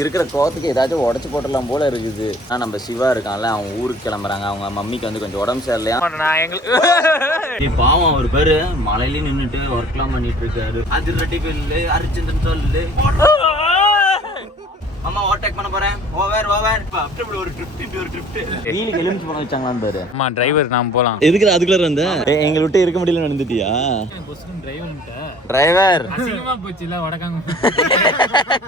இருக்கிற கோவத்துக்கு ஏதாச்சும் உடச்சு போட்டுடலாம் போல இருக்குது. ஆனால் நம்ம சிவா இருக்கான்ல, அவன் ஊருக்கு கிளம்புறாங்க. அவங்க மம்மிக்கு வந்து கொஞ்சம் உடம்பு சரியில்லையா. நான் எங்களுக்கு பாவம் ஒரு பேரு மலையில நின்றுட்டு ஒர்க்லாம் பண்ணிட்டு இருக்காரு. அது ரெட்டி பில்லு அரிச்சந்திரன் சொல்லு அம்மா ஓவர்டேக் பண்ண போறேன். ஓவர் அப்படி ஒரு ட்ரிப் இப்படி ஒரு ட்ரிப் வீலுக்கு எலுமிச்சு போன வச்சாங்களான்னு பாரு. அம்மா டிரைவர் நாம போலாம். எதுக்கு அதுக்குள்ள வந்த எங்களை விட்டு இருக்க முடியல நடந்துட்டியா? டிரைவர் அசிங்கமா போச்சுல வடக்காங்க.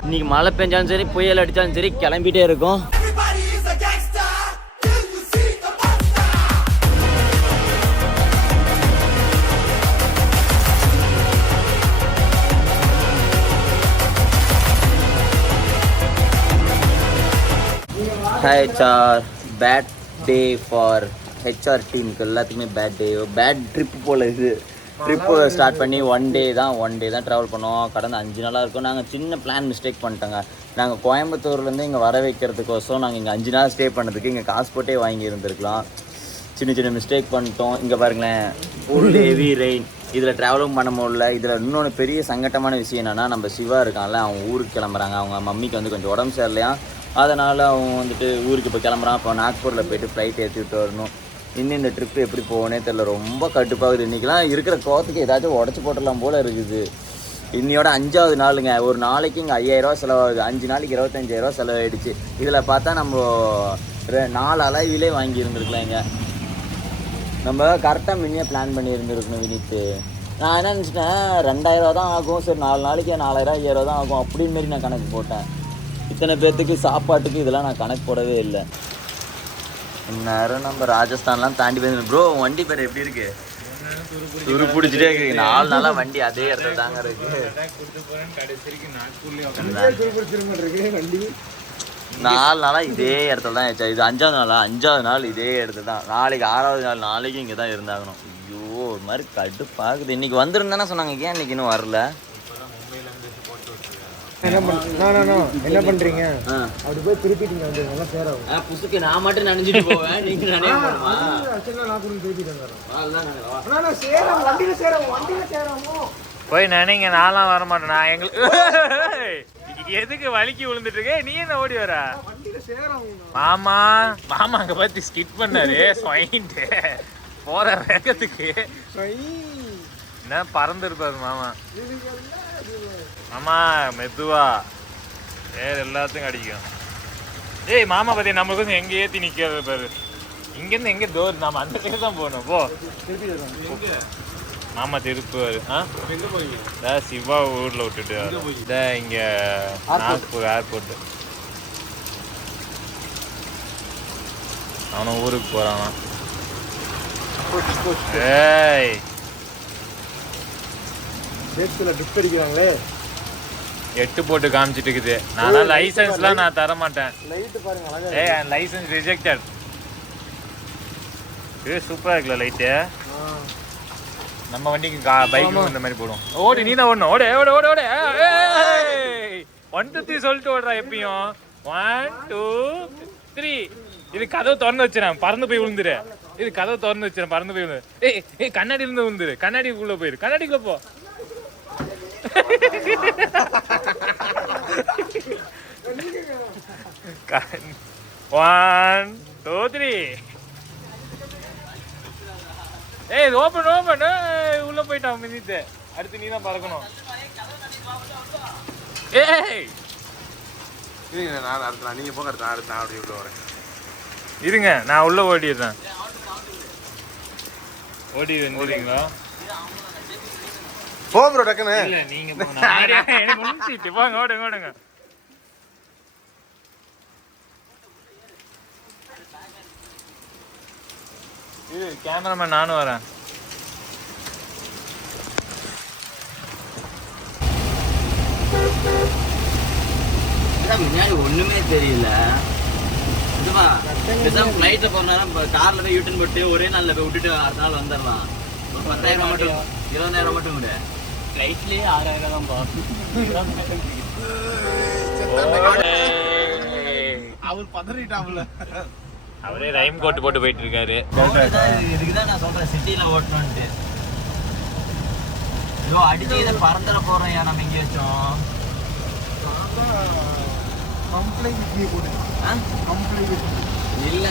இன்னைக்கு மழை பெஞ்சாலும் சரி புயல் அடிச்சாலும் சரி கிளம்பிட்டே இருக்கும். H R bad day for H R டீமுக்கு எல்லாத்துக்குமே பேட் டே, பேட் ட்ரிப் போல். இது ட்ரிப்பு ஸ்டார்ட் பண்ணி ஒன் டே தான் ட்ராவல் பண்ணோம். கடந்த 5 நாளாக இருக்கும். நாங்கள் சின்ன பிளான் மிஸ்டேக் பண்ணிட்டோங்க. நாங்கள் கோயம்புத்தூர்லேருந்து இங்கே வர வைக்கிறதுக்கோசம் நாங்கள் இங்கே 5 நாள் ஸ்டே பண்ணதுக்கு இங்கே காசு போட்டே வாங்கி இருந்திருக்கலாம். சின்ன மிஸ்டேக் பண்ணிட்டோம். இங்கே பாருங்களேன், ஃபுல் ஹெவி ரெயின். இதில் ட்ராவலும் பண்ண முடியல. இதில் இன்னொன்று பெரிய சங்கட்டமான விஷயம் என்னென்னா, நம்ம சிவா இருக்கான்ல, அவங்க ஊருக்கு கிளம்புறாங்க. அவங்க மம்மிக்கு வந்து கொஞ்சம் உடம்பு சரியில்லையா. அதனால் அவங்க வந்துட்டு ஊருக்கு இப்போ கிளம்புறான். இப்போ நாக்பூரில் போய்ட்டு ஃப்ளைட் ஏற்றி விட்டு வரணும். இன்னும் இந்த ட்ரிப்பு எப்படி போகனே தெரில. ரொம்ப கட்டுப்பாகுது. இன்றைக்கெலாம் இருக்கிற கோவத்துக்கு ஏதாச்சும் உடச்சி போட்டுடலாம் போல் இருக்குது. இன்னையோட 5வது நாளுங்க. ஒரு நாளைக்கு இங்கே 5000 செலவாகுது. 5 நாளைக்கு 25,000 செலவாயிடுச்சு. இதில் பார்த்தா நம்ம 4 அலைவிலே வாங்கி இருந்திருக்கலாம். இங்கே நம்ம கரெக்டாக முன்னே பிளான் பண்ணி இருந்திருக்கணும் வினித்து. நான் என்ன நினச்சிட்டேன், 2000 தான் ஆகும். சரி 4 நாளைக்கு 4000 5000 தான் ஆகும் அப்படின்னு மாரி நான் கணக்கு போட்டேன். இத்தனை பேர்த்துக்கு சாப்பாட்டுக்கு இதெல்லாம் நான் கணக்கு போடவே இல்லை. இந்நேரம் நம்ம ராஜஸ்தான்லாம் தாண்டி போயிருந்தோம். ப்ரோ வண்டி பேர் எப்படி இருக்கு? துரு பிடிச்சிட்டே இருக்கு. 4 நாளாக வண்டி அதே இடத்துல தாங்க இருக்கு. 4 நாளாக இதே இடத்துல தான் ஆச்சு. இது 5வது நாள் இதே இடத்துல தான். நாளைக்கு 6வது நாள். நாளைக்கு இங்கே தான் இருந்தாகணும். ஐயோ ஒரு மாதிரி கடுப்பாகுது. இன்னைக்கு வந்துருந்தானே சொன்னாங்க. ஏன் இன்னைக்கு இன்னும் வரல? என்ன பண்றீங்க? அப்படி போய் திருப்பிட்டீங்க வந்து நல்லா சேராகும். புசுக்கு நான் மட்டும் நினைச்சிட்டு போவேன். நீங்க நினைக்க போணுமா? நான் கூட திருப்பிட்டு வரேன். சேரம் வண்டியில சேரமோ போய் நினைங்க. நான்லாம் வர மாட்டேன். நான் எங்களுக்கு எதுக்கு வலிக்கு விழுந்துட்டு இருக்க? நீ என்ன ஓடி வர? மாமா அங்க பார்த்து ஸ்கிட் பண்ணாரு. ஸ்வைன்ட்டு போற வேகத்துக்கு என்ன பறந்து இருப்பாரு மாமா. மாமா மெதுவா வேற எல்லாத்தையும் அடிக்கும். ஏய் மாமா பத்தி நம்மளுக்கு எங்க ஏத்தி நிக்கிறது பாரு. இங்கேருந்து எங்க டோர் நாம அந்த சைடு தான் போகணும். போ மாமா திருப்புவாரு. சிவா ஊர்ல விட்டுட்டு இங்க நாக்பூர் ஏர்போர்ட். அவனும் ஊருக்கு போறான். ஏய் ட்ரிப் அடிக்கிறாங்களே. 8 போட்டு காமிச்சிட்டு இருக்குது. நான் லைசன்ஸ்லாம் நான் தர மாட்டேன். ஏய் லைசன்ஸ் ரிஜெக்டட். இது சூப்பரா இருக்குல்ல லைட்டு. நம்ம வண்டிக்கு பைக்கு இந்த மாதிரி போடும். ஓடு நீ தான் ஓடணும். ஓடு 1 2 3 சொல்லிட்டு ஓடுறா எப்பயும். 1 2 3. இது கதவு திறந்து வச்சிடறேன், பறந்து போய் விழுந்துரு. இது கதவு திறந்து வச்சிடறேன், பறந்து போய் விழுந்துரு. ஏய் கண்ணாடி இருந்து விழுந்துரு. கண்ணாடிக்குள்ள போயிரு. கண்ணாடிக்குள்ள போ. 1 2 3. ஏய் ஓபன் உள்ள போயிட்டான் மினிட்டு. அடுத்து நீ தான் பறக்கணும். ஏய் நீங்க போங்க. அடுத்து நான் உள்ள வரேன். இருங்க நான் உள்ள ஓடிடுறேன். ஓடிடுறீங்களா? போ ப்ரோ டக்குனு. இல்ல நீங்க போங்க. எனக்கு முடிஞ்சிட்டு போங்க. ஓடுங்க. இது கேமராமேன் நானும் வரேன். முன்னாடி ஒண்ணுமே தெரியல. ஃப்ளைட்ல போறனாலும் கார்ல போய் யூட்டன் போட்டு ஒரே நாள்ல போய் விட்டுட்டு அடுத்த நாள் வந்துடலாம். 10,000 மட்டும் 20,000 மட்டும் கூட. ஃப்ளைட்லயே 6,000 தான் பாக்கும். அவர் பதறிட்டாப்ல. அவரே ரைம் கோட் போட்டு போயிட்டு இருக்காரு. இதுக்குதான் நான் சொல்றேன் சிட்டில ஓட்டணும்ட்டு. ஐயோ அடிச்சு இதை பறந்துட போறோம். நம்ம இங்க வச்சோம். இல்ல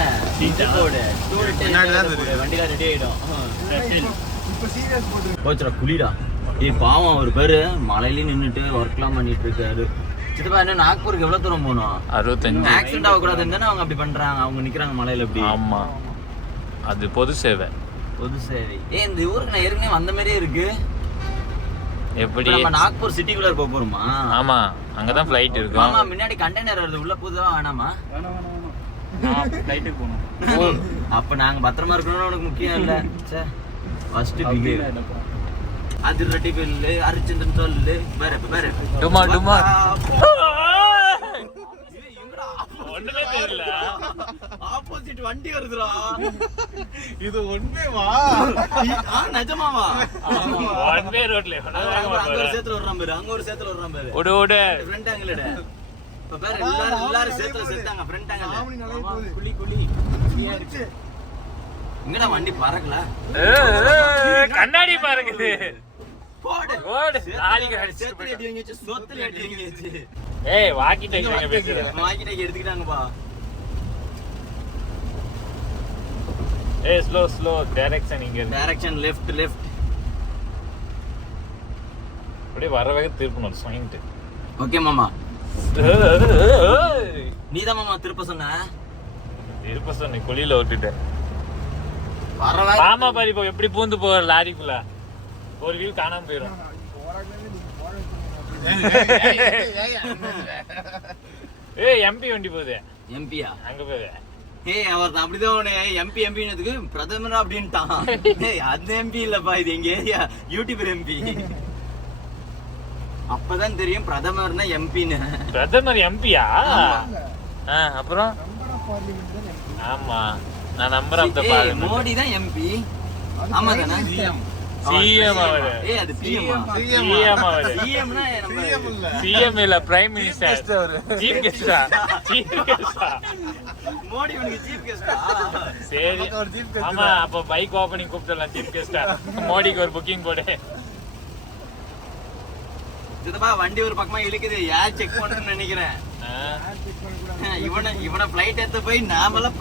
போடு வண்டியில ரெடி ஆயிடும் போச்சுடா குளிடா பாவம் ஒரு பேரு மலையில நின்றுட்டு ஒர்க்லாம் பண்ணிட்டு இருக்காரு. சித்தப்பா என்ன நாக்பூருக்கு எவ்வளவு தூரம் போகணும்? 65. ஆக்சிடென்ட் ஆகக்கூடாதுன்னு தானே அவங்க அப்படி பண்றாங்க. அவங்க நிக்கிறாங்க மலையில எப்படி? ஆமா அது பொது சேவை. பொது சேவை. இந்த ஊருக்கு நான் ஏற்கனவே வந்த மாதிரியே இருக்கு. எப்படி நம்ம நாக்பூர் சிட்டிக்குள்ள போக போறோமா? ஆமா அங்கதான் ஃளைட் இருக்கும். ஆமா முன்னாடி கண்டெய்னர் வருது உள்ள போதா வேணாமா? ஃளைட்டுக்கு போணும். அப்ப நாங்க பத்திரமா இருக்கணும்னு உனக்கு முக்கியம் இல்ல. சே ஃபர்ஸ்ட் பிஹேவ் அதிரட்டி பில்லு அரிச்சந்திரன் சொல்லு வேற வேற டுமா டுமா ஒண்ணுமே தெரியல. ஆப்போசிட் வண்டி வருதுடா. இது ஒண்ணேவா? நிஜமாவா? ஒன் வே ரோட்ல அங்க ஒரு சேத்துல வர்றான் பாரு. அங்க ஒரு சேத்துல வர்றான் பாரு. ஓடு ஓடு ஃப்ரண்ட் ஆங்கிள்டா. இப்ப பாரு எல்லாரும் சேத்துல செத்தாங்க ஃப்ரண்ட் ஆங்கிள். குளி குளி எங்கடா வண்டி பறக்கல? கண்ணாடி பாருங்க. போடு ஓடு ஆளிங்க அடிச்சு சேத்துல ஏட்டிங்க சோத்துல ஏட்டிங்க. ஏய் வாக்கி டேக்கிங்க பேசுற. வாக்கி டேக் எடுத்துக்கிட்டாங்கப்பா. ஏய் ஸ்லோ ஸ்லோ டைரக்ஷன் இங்க இருக்கு. Direction left left. அப்படியே வர வேக திருப்பணும் ஸ்வைன்ட். ஓகே மாமா. நீதான் மாமா திருப்ப சொன்ன. திருப்ப சொன்ன குளியில ஓட்டிட்டேன். வரவா மாமா பாரு இப்போ எப்படி பூந்து போற லாரிக்குள்ள. ஒரு வீல் காணாம போயிடும். ஏய் எம்பி வண்டி போகுது. எம்பியா? அங்க போகுது. அவர் அப்படிதான் எம்பி எம்பினதுக்கு பிரதமர் அப்படின்ட்டான். அந்த எம்பி இல்லப்பா இது எங்க ஏரியா யூடியூபர் எம்பி. அப்பதான் தெரியும் பிரதமர்னா எம்பின்னு. பிரதமர் எம்பியா? அப்புறம் ஆமா நான் number of the parliament. Modi தான் எம்பி. ஆமா தானே? சிஎம் அவரு. அது பிஎம். சிஎம் அவரு. சிஎம்னா சிஎம் இல்ல. சிஎம் இல்ல பிரைம் மினிஸ்டர். சீஃப் கெஸ்டா? சீஃப் கெஸ்டா? மோடி உனக்கு சீஃப் கெஸ்டா? சரி ஆமா அப்ப பைக் ஓபனிங் கூப்பிடலாம் சீஃப் கெஸ்டா. மோடிக்கு ஒரு புக்கிங் போடு. சித்தப்பா வண்டி ஒரு பக்கமா இழுக்குது. யார் செக் பண்ணணும்னு நினைக்கிறேன். இவனை பிளைட் எடுத்து போய் நாமெல்லாம்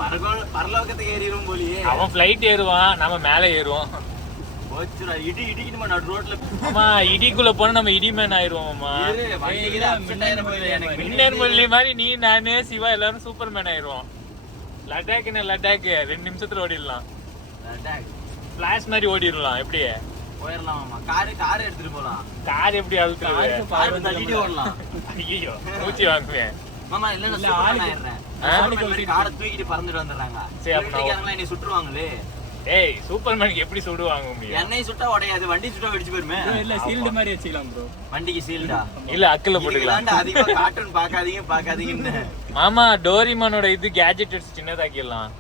பரலோகத்துக்கு ஏறிடுவோம் போலியே. அவன் பிளைட் ஏறுவான் நம்ம மேல ஏறுவோம். இடி இடிக்கணுமா நடு ரோட்ல? ஆமா இடிக்குள்ள போனா நம்ம இடிமேன் ஆயிருவோம்மா. மின்னர்மல்லி மாதிரி நீ நானு சிவா எல்லாரும் சூப்பர் மேன் ஆயிருவோம். லடாக்னு லடாக் 2 நிமிஷத்துல ஓடிடலாம். பிளாஷ் மாதிரி ஓடிடலாம். எப்படி போயிடலாமா? கார் எடுத்துட்டு போலாம். கார் எப்படி அழுத்துறது? தள்ளிட்டு ஓடலாம். ஐயோ மூச்சு வாங்குவேன். மாமா இல்ல நான் ஆயிடுறேன். காரை தூக்கிட்டு பறந்துட்டு வந்துடுறாங்க. சரி அப்ப என்னை சுட்டுருவாங்களே. ஏய் சூப்பர்மேனுக்கு எப்படி சுடுவாங்க முடியும்? என்னை சுட்டா உடையாது. வண்டி சுட்டா வெடிச்சு போயிருமே. இல்ல சீல்டு மாதிரி வச்சுக்கலாம் ப்ரோ. வண்டிக்கு சீல்டா? இல்ல அக்கல போட்டுக்கலாம். அதிகமா கார்ட்டூன் பாக்காதீங்கன்னு. ஆமா டோரிமானோட இது கேஜெட்ஸ் சின்னதாக்கிடலாம்.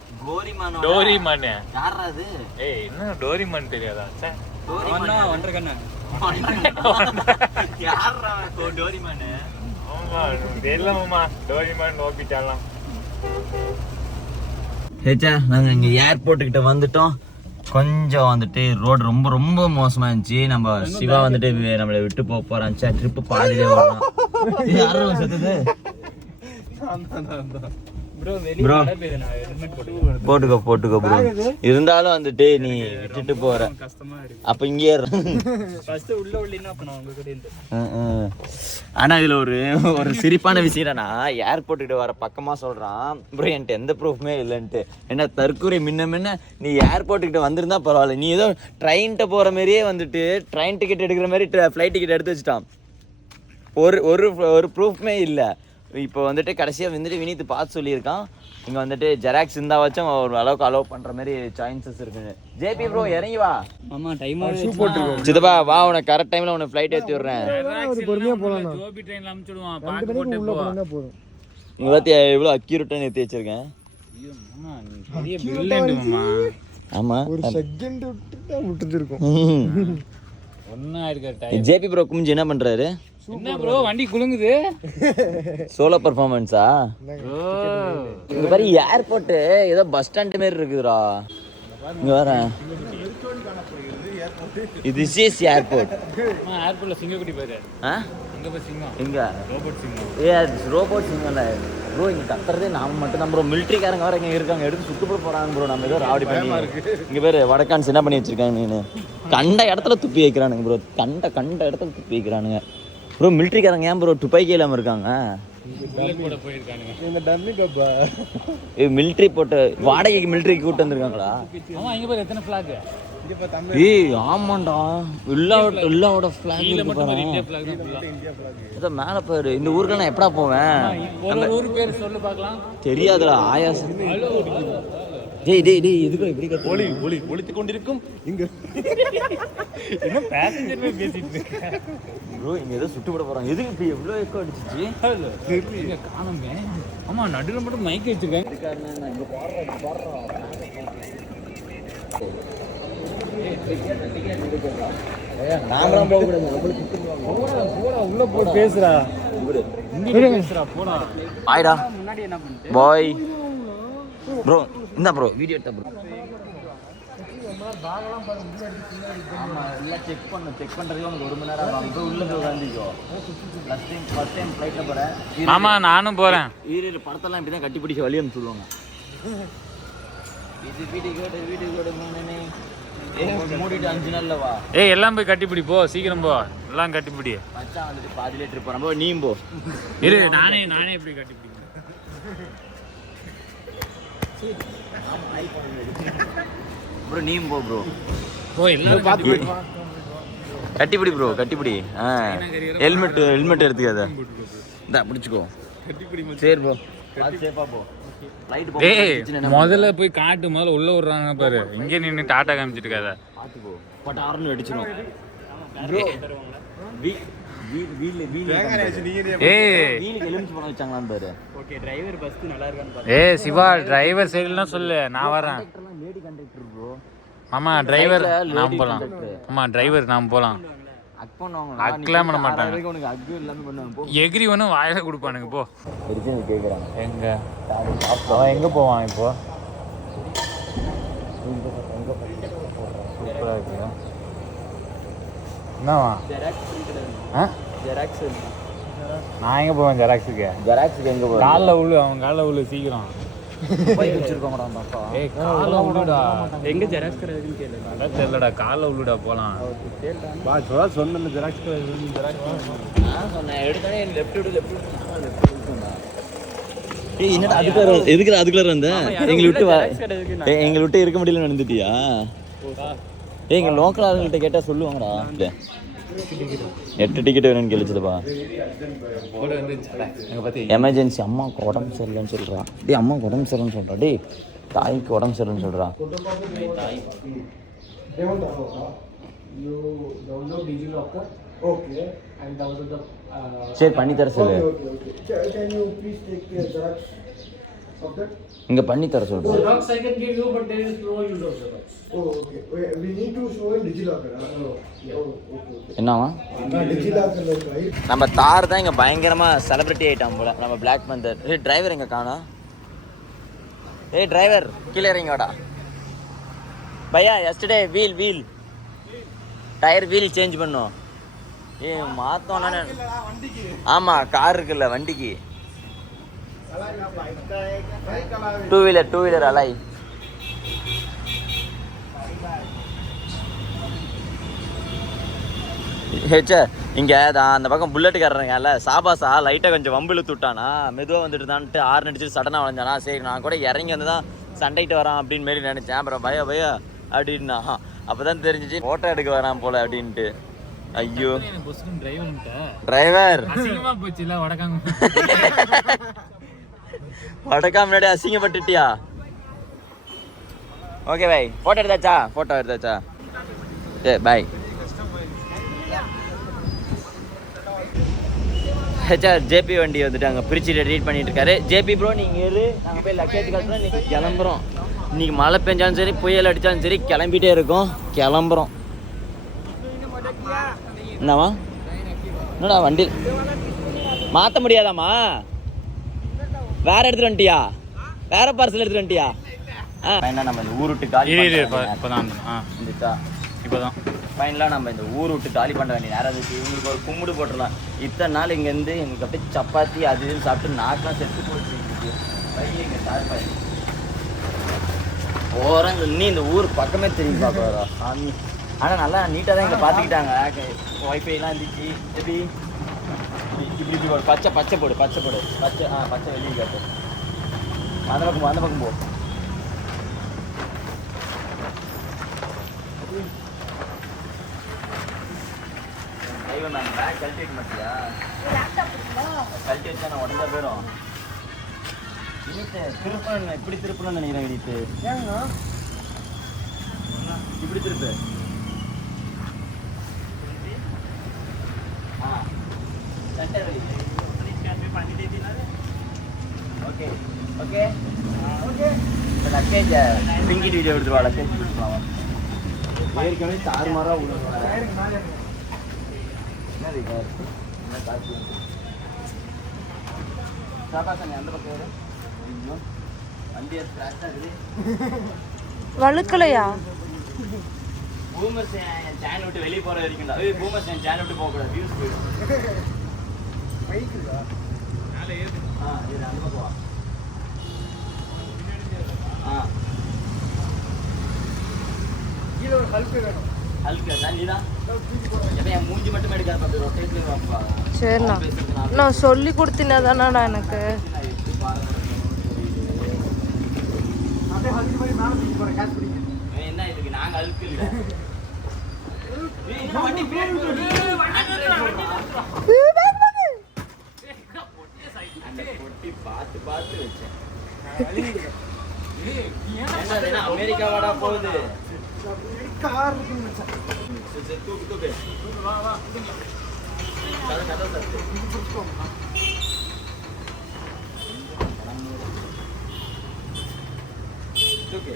டோரிமான் யாரா அது? ஏய் என்ன டோரிமான் தெரியாதா? அண்ணா ஒன்றரை கண்ணா. யாரா டோரிமான்? ஆமா தெரியலமாமா டோரிமான் நோக்கிட்டாலாம். ஹேச்சா நாங்கள் இங்கே ஏர்போர்ட் கிட்ட வந்துட்டோம். கொஞ்சம் வந்துட்டு ரோடு ரொம்ப ரொம்ப மோசமா இருந்துச்சு. நம்ம சிவா வந்துட்டு நம்மளை விட்டு போக போறான். ட்ரிப்பு பாதியிலே வரோம். யாரும் செத்துது ப்ரோ. போட்டுக்கோ ப்ரோ. இருந்தாலும் வந்துட்டு நீ விட்டுட்டு போற அப்ப இங்கே உள்ள உள்ளினா அப்ப நான் உங்ககிட்ட இருந்து. ஆனா இதுல ஒரு சிரிப்பான விஷயம் ஏர்போர்ட் கிட்ட வர பக்கமா சொல்றான் ப்ரோ என்கிட்ட எந்த ப்ரூஃப்மே இல்லைன்ட்டு. என்ன தற்கூரி முன்ன நீ ஏர்போர்ட் கிட்ட வந்திருந்தா பரவாயில்ல. நீ ஏதோ ட்ரெயின்கிட்ட போற மாதிரியே வந்துட்டு ட்ரெயின் டிக்கெட் எடுக்கிற மாதிரி ஃப்ளைட் டிக்கெட் எடுத்து வச்சுட்டான். ஒரு ப்ரூஃப்மே இல்லை. இப்போ வந்துட்டு கடைசியாக வந்துட்டு வினீத் பார்த்து சொல்லியிருக்கான். இங்கே வந்துட்டு ஜெராக்ஸ் இருந்தால் வச்சும் ஒரு அளவுக்கு அலோவ் பண்ணுற மாதிரி சான்சஸ் இருக்குன்னு. ஜேபி ப்ரோ இறங்கி வா. ஆமா டைம் சித்தப்பா வா உனக்கு கரெக்ட் டைமில் உனக்கு ஃப்ளைட் ஏற்றி விட்றேன். பொறுமையாக போகலாம். ஜோபி ட்ரெயின்ல அனுப்பிச்சுடுவான். பாட்டு போட்டு போவா. இங்கே பார்த்தியா எவ்வளோ அக்யூரேட்டாக ஏற்றி வச்சிருக்கேன். ஆமாம் ஒரு செகண்ட் விட்டு இருக்கும். ஒன்னா இருக்க ஜேபி ப்ரோ குமிஞ்சு என்ன பண்ணுறாரு? என்ன ப்ரோ வண்டி குலுங்குது? சோலோ பர்ஃபார்மன்ஸா? இங்க பாரு ஏர்போர்ட் ஏதோ பஸ் ஸ்டாண்ட் மாதிரி இருக்குதுடா. இங்க வரேன். இது இஸ் ஏர்போர்ட். ஏர்போர்ட்ல சிங்கக்குட்டி பாரு. எங்க ரோபோட் சிங்கம் ப்ரோ இங்கே கத்துறதே நாம மட்டும் தான் ப்ரோ. மிலிட்ரிக்காரங்க வர இங்கே இருக்காங்க, எடுத்து சுட்டு போகிறாங்க ப்ரோ. நம்ம ஏதோ ராவடி பண்ணி இங்கே பேர் வடக்கான்ஸ் என்ன பண்ணி வச்சிருக்காங்க நீனு கண்ட இடத்துல துப்பி வைக்கிறானுங்க ப்ரோ. கண்ட இடத்துல துப்பி வைக்கிறானுங்க ப்ரோ. மிலிட்ரிக்காரங்க ஏன் ப்ரோ துப்பாக்கி இல்லாமல் இருக்காங்க? மிலிட்ரி போட்டு வாடகைக்கு மிலிட்ரிக்கு கூட்டு வந்திருக்காங்களா? ஏய் ஆமாண்டா, எல்லாவோட ஃபிளாக் இருக்கு பாரு. மேல பாரு. இந்த ஊருக்கு நான் எப்படா போவேன் தெரியாதுடா. ஆயாசம். டேய் டேய் டேய் எதுக்கு இப்படி கத்து? ஒளி ஒளித்து கொண்டிருக்கும் இங்க என்ன பேசஞ்சர் பேசிட்டு இருக்க ப்ரோ. இங்க ஏதோ சுட்டு விட போறாங்க. எதுக்கு இப்படி எவ்வளோ எக்கோ அடிச்சிச்சு தெரியல காணமே. ஆமா நடுவில் மட்டும் மைக் வச்சிருக்காங்க. இங்க பாடுறோம் நாமலாம் போக கூடாது. உள்ள போய் பேசுறா போடா. ஆயிடா பாய் ப்ரோ. இந்த ப்ரோ வீடியோ எடுத்த ப்ரோ. ஆமா எல்லாம் செக் பண்றதுக்கு உனக்கு 1 மணி நேரம் ஆகும். உள்ள போய் உட்காந்துக்கோ. ஃபர்ஸ்ட் டைம் ஃப்ளைட்ல போறேன். ஆமா நானும் போறேன். ஈரல் படத்தெல்லாம் இப்படிதான் கட்டி பிடிச்சி வழி அனுப்பிச்சு சொல்லுவாங்க. வீட்டுக்கு மூடிட்டு 5 நாள்ல வா. ஏய் எல்லாம் போய் கட்டிப்பிடி போ, சீக்கிரம் போ, எல்லாம் கட்டிப்பிடி. மச்சான் வந்துட்டு பாதியிலே ட்ரிப் போறான் போ. நீயும் போ. இரு நானே எப்படி கட்டிப்பிடி ப்ரோ. நீயும் போ ப்ரோ. போ எல்லாம் கட்டிப்பிடி ப்ரோ கட்டிப்பிடி. ஹெல்மெட் எடுத்துக்காத. இந்தா பிடிச்சிக்கோ. சரி ப்ரோ சேஃபா போ. முதல்ல போய் காட்டு. முதல்ல உள்ள விடுறாங்க பாரு. இங்கே நின்று டாட்டா காமிச்சிட்டு இருக்காத. பாத்துக்கோ பட்டாருன்னு அடிச்சிடும். ஏய் சிவா டிரைவர் சரியில்லைன்னா சொல்லு, நான் வரேன். ஆமா டிரைவர் நாம் போலாம். ஆமா டிரைவர் நாம் போலாம். அக்கெல்லாம் பண்ண மாட்டாங்க. எகிரி ஒன்றும் வாயில கொடுப்பானுங்க போ. எங்க அவன் எங்க போவான் இப்போ? சூப்பரா இருக்கு. என்னவா நான் எங்க போவேன் ஜெராக்ஸுக்கு எங்க போவேன்? காலில் உள்ளு, அவன் காலில் உள்ளு சீக்கிரம். எங்க ஜெராக்ஸ் கடை இருக்குன்னு கேளு. அதான் தெரியலடா, காலில் உள்ளுடா போலாம். சொன்ன ஜெராக்ஸ் கடை அதுக்குள்ள வந்த எங்களை விட்டு இருக்க முடியலன்னு நடந்துட்டியா? எங்க லோக்கல் ஆளுங்கள்ட்ட கேட்டா சொல்லுவாங்கடா. 8 டிக்கெட் வேணும்னு கேளுச்சுப்பா. எமர்ஜென்சி அம்மாவுக்கு உடம்பு சரியில்லைன்னு சொல்றான். டே அம்மாவுக்கு உடம்பு சரியில்லைன்னு சொல்றா. டே தாய்க்கு உடம்பு சரியில்லைன்னு சொல்றா. சரி பண்ணி தர சொல்லு. இங்க பண்ணி தர சொல்லு. என்னவா நம்ம தார் தான் இங்க பயங்கரமா செலிபிரிட்டி ஆயிட்டான் போல. நம்ம பிளாக் பந்தர். ஏய் டிரைவர் எங்க காணோம்? ஏய் டிரைவர் கீழே இறங்கி வாடா. பையா yesterday wheel tyre wheel change பண்ணோம். ஏய் மாத்தோன்னா. ஆமா கார் இருக்குல்ல வண்டிக்கு. 2 வீலர் அலை. இங்கே அந்த பக்கம் புல்லட்டுக்காரருங்கல்ல சாபாசா லைட்டாக கொஞ்சம் வம்பு இழுத்து விட்டானா. மெதுவாக வந்துட்டு தான்ட்டு ஆறு நடிச்சுட்டு சடனாக வளைஞ்சானா. சரி நான் கூட இறங்கி வந்து தான் சண்டைட்டு வரான் அப்படின்னு மாரி நினச்சேன். அப்புறம் பயா அப்படின்னா அப்போ தான் தெரிஞ்சிச்சு ஃபோட்டோ எடுக்க வரான் போல அப்படின்ட்டு. ஐயோ டிரைவர் வடக்கா முன்னாடி அசிங்கப்பட்டுட்டியா? Okay bye. ஃபோட்டோ எடுத்தாச்சா? சரி பாய். ஹெச்ஆர் ஜேபி வண்டி வந்துட்டு அங்கே பிரிச்சுட்டு ரீட் பண்ணிட்டு இருக்காரு. ஜேபி ப்ரோ நீங்கள் இரு, நாங்கள் போய் லக்கேஜ் காசுனா இன்னைக்கு கிளம்புறோம். இன்னைக்கு மழை பெஞ்சாலும் சரி புயல் அடித்தாலும் சரி கிளம்பிட்டே இருக்கோம். கிளம்புறோம். என்னவா என்னடா வண்டி மாற்ற முடியாதாம்மா? வேற எடுத்துட்டு வந்துட்டியா? வேற பார்சல் எடுத்துட்டு வந்துட்டியா? நம்ம இந்த ஊருட்டு காலி இப்போதான் ஃபைனலாக நம்ம இந்த ஊர் விட்டு காலி பண்ண வேண்டிய நேரம் இருந்துச்சு. இவங்களுக்கு ஒரு கும்பிடு போட்டுடலாம். இத்தனை நாள் இங்கேருந்து எங்களுக்கு அப்படியே சப்பாத்தி அது இதுன்னு சாப்பிட்டு நாக்கெலாம் செத்து போச்சு. பையன் இங்கே சார்பாய் ஓரம் இன்னி இந்த ஊர் பக்கமே தெரியும் பார்க்க சாமி. ஆனால் நல்லா நீட்டாக தான் இங்கே பார்த்துக்கிட்டாங்க. ஒய்ஃபைலாம் இருந்துச்சு. எப்படி இப்படி இப்படி ஒரு பச்சை பச்சை போடு பச்சை வெளியே காட்டு. அந்த பக்கம் போ. ஐயோ நான் பேக் கழட்டி வைக்க மாட்டியா? கழட்டி வச்சா நான் உடனே போயிடும். திருப்பணும் இப்படி திருப்பணும்னு நினைக்கிறேன். வினித்து ஏங்க இப்படி திருப்பு. சென்டர் வழி. Okay okay okay. இப்போ லக்கேஜ் பிங்கிட் வீடியோ எடுத்துருவா. லக்கேஜ் எடுத்துருவாங்க. ஏற்கனவே தாறுமாறாக விழுவாங்க. என்னது என்ன காசு சாப்பாசங்க அந்த பக்கம் வண்டியை ஸ்க்ராட்ச் ஆகுது. வழுக்கலையா? பூமர்ஸ் என் சேனல் விட்டு வெளியே போகிற வரைக்கும் தான். பூமர்ஸ் என் சேனல் விட்டு போகக்கூடாது. வியூஸ் போயிடும். இது அந்த பக்கம் வா. கீழே ஒரு ஹல்க்கு வேணும். ஹல்க்கு நீ தான் என் மூஞ்சி மட்டுமே எடுக்காது. பார்த்து ரொட்டேஷன் வாப்பா. சரிண்ணா நான் சொல்லி கொடுத்தினா தானடா எனக்கு. அப்படியே ஹல்க்கு மாதிரி மேலே தூக்கி போகிறேன். கேட்ச் பிடிங்க. என்ன இதுக்கு நாங்கள் அழுக்கு இல்லை. பார்த்து பார்த்து வச்சேன். அமெரிக்காவாடா போகுது. கார் இருக்குன்னு தூக்கு தூக்கு கதை சத்து. தூக்கு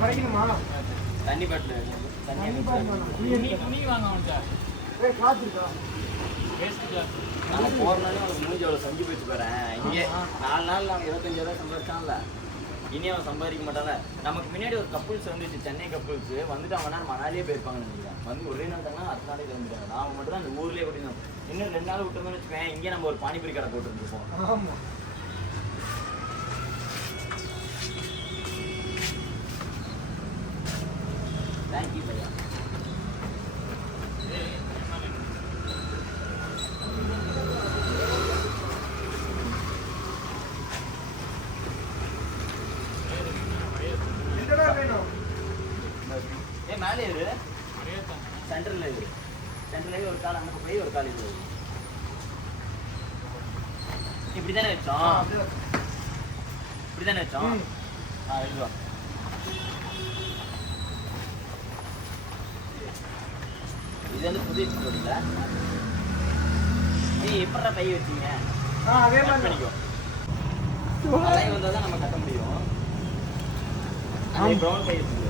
கிடைக்கணுமா? தண்ணி பாட்டில் துணி வாங்க கிளாஸ் இருக்கா? நான் போறனாலே அவனுக்கு மூஞ்சி அவ்வளோ சஞ்சு போயிட்டு போகிறேன். இங்கே 4 நாள் நாங்கள் 25,000 சம்பாதிச்சான்ல. இனி அவன் சம்பாதிக்க மாட்டான்ல. நமக்கு முன்னாடி ஒரு கப்புள்ஸ் வந்துச்சு. சென்னை கப்புள்ஸ் வந்துட்டு அவங்க நேரம் மணாலியே போயிருப்பாங்கன்னு நினைக்கிறேன். வந்து ஒரே நாள் தாங்க அடுத்த நாளே கிளம்பிட்டாங்க. நான் மட்டும் தான் அந்த ஊர்லேயே கூட்டினோம். இன்னும் 2 நாள் விட்டோம்னு வச்சுக்கேன். இங்கே நம்ம ஒரு பானிபூரி கடை போட்டுருந்துருப்போம். ஆமாம். தேங்க்யூ பையா. மேலே இரு. சென்டரில் இரு. சென்டர்லேயே ஒரு கால் அங்கே போய் ஒரு கால் இது இப்படி தானே வச்சோம். இப்படி தானே வச்சோம். எழுதுவா. இது வந்து புது போட்டீங்களா? நீ எப்படா பை வச்சீங்க? அதே மாதிரி பண்ணிக்கோ. பை வந்தால் தான் நம்ம கட்ட முடியும். அதே ப்ரௌன் பை வச்சுக்கோ.